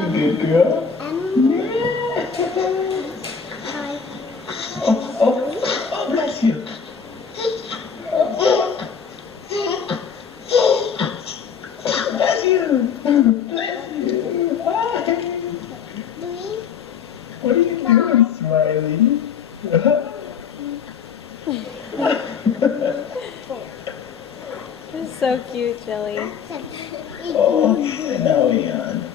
good girl. Oh, bless you. Bless you. Bless you. Hi. What are you doing, Smiley? You're so cute, Jelly. Oh, now, Ian.